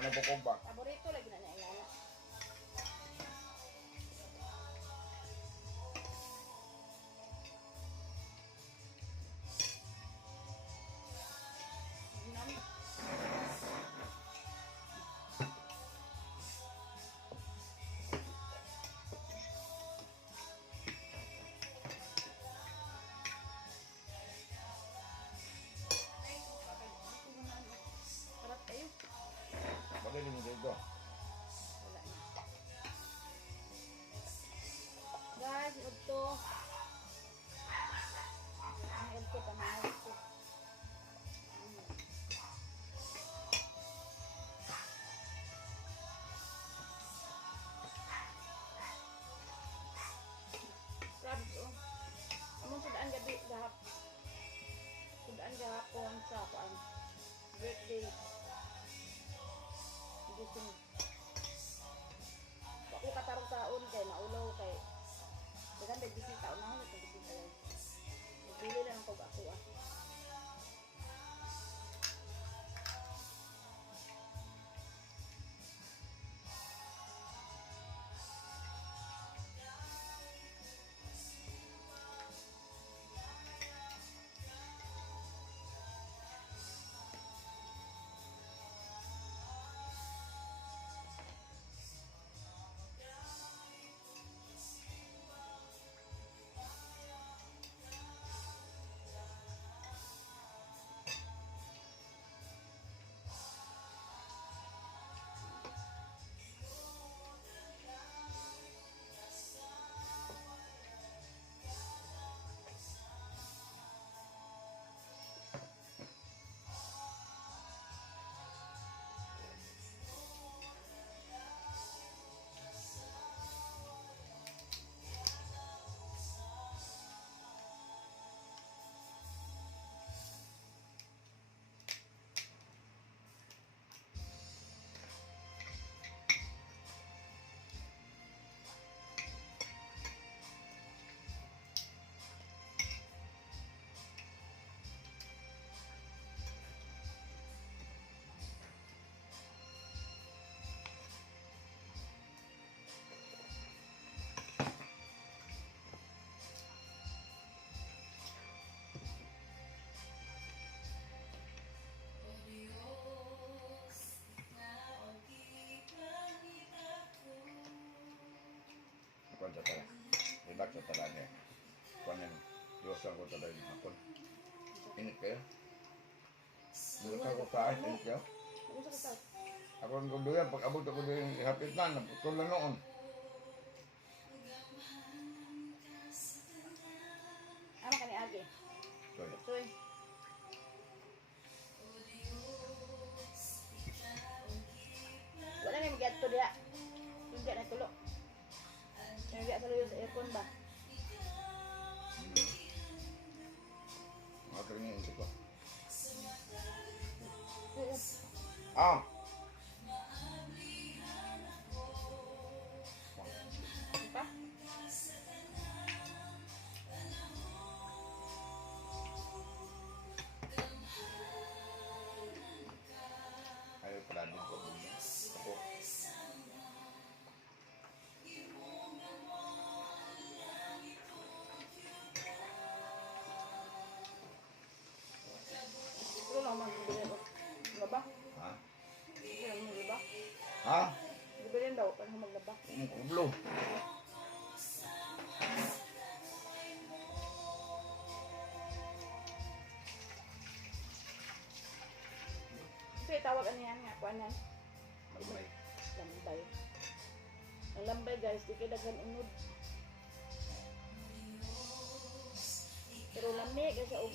Pagka na nabukog ba? Dito. Wala na. Guys, ito. Ang ito, panahal ko. Ano? Grabe to. Among sudaan gabi gahap. Sudaan gahapon sa kuan. Birthday. Gising. Ako katarong taon kay naulaw kay Dagan taon na ako kay bising taon. Nagbili lang ako ako ah. Sa tala niya. Kuan yan. Diyos ang ko tala yung hapon. Init kayo? Ka ko sa akin, init kayo? Ako ang kunduyan, pag abot ako doon, ihapit na, naputol na noon. Ah! Tawag ano yan nga, kuan yan. Magbay. Lambay. Ang lambay guys, di kayo daghan unod. Pero lami kasi og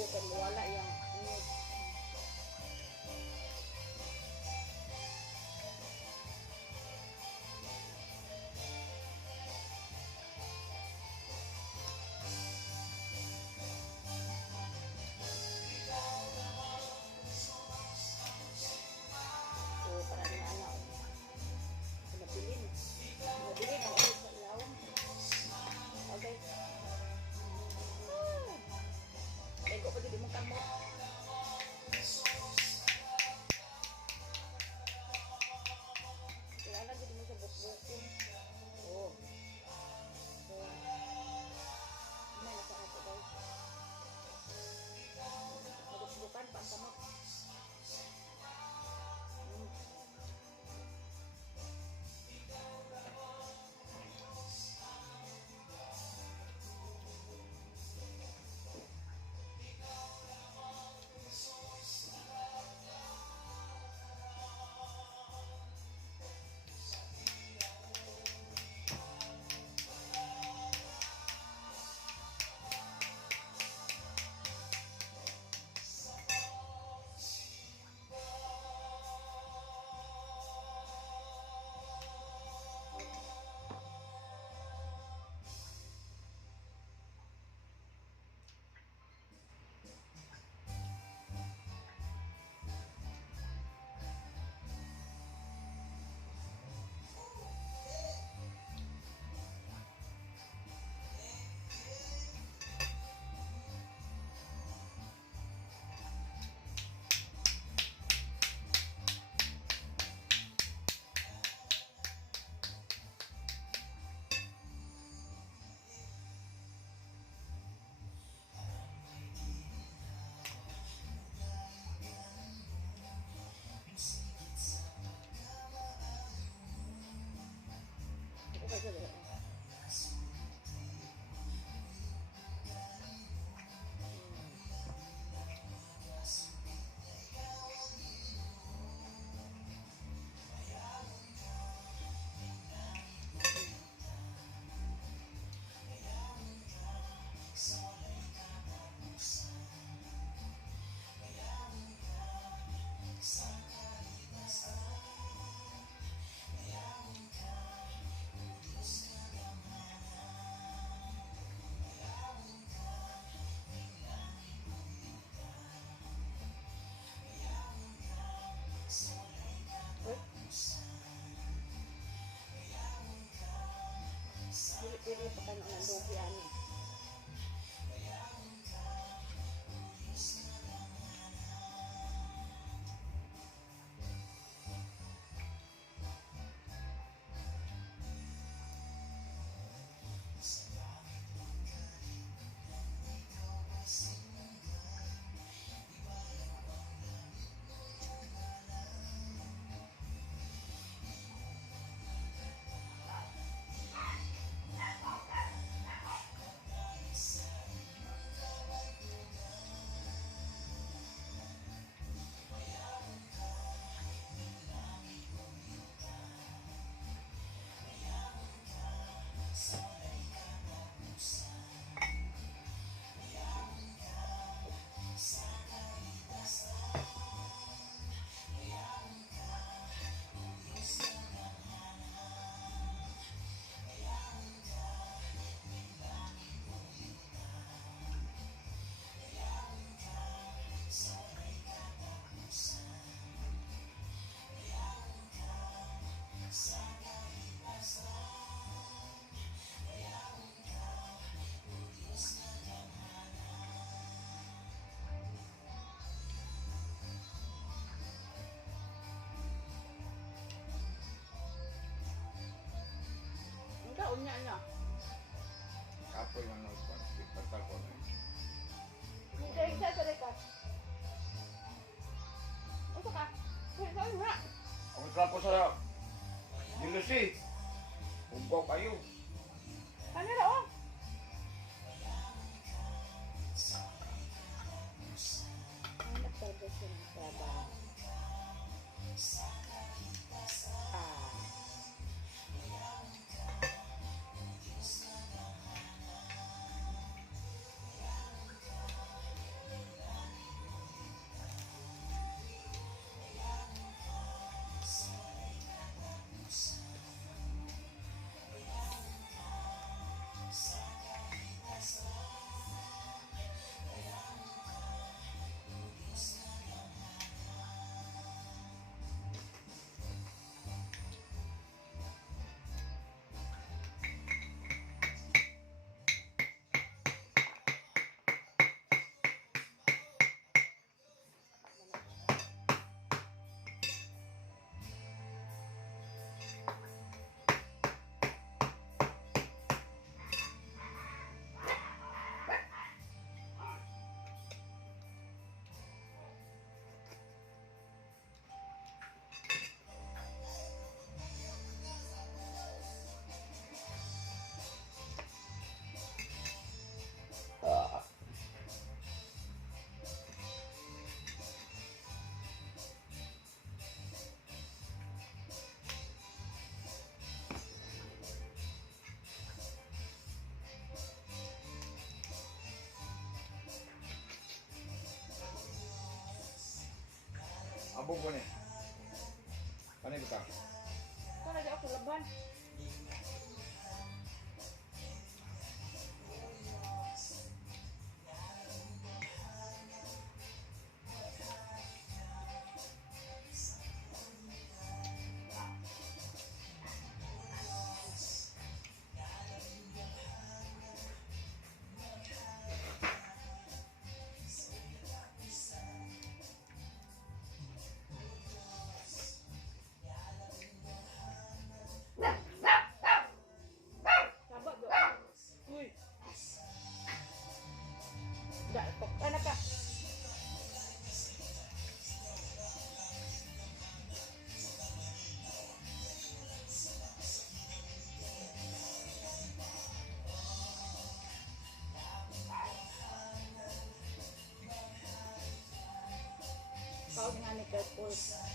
overcook kaya mawala yung gracias. Pa ka ng lugi ano. Kaon niya? Kapoy nga nung kwan. Ipagtal ko na. Hindi, sa reka. Ano ka? Kaya saan nga? Ako trapo sa Nilusi. Ugaw kayo. Kanila oh. Hanap talaga siya ng trabaho. Ah. ปุ๊วะเนี่ยอันนี้กูตามก็เลยจะเอาผลบ้าน Kau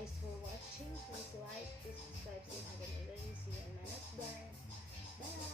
guys for watching. Please like, please subscribe if you haven't already. See you on my next. Bye! Bye!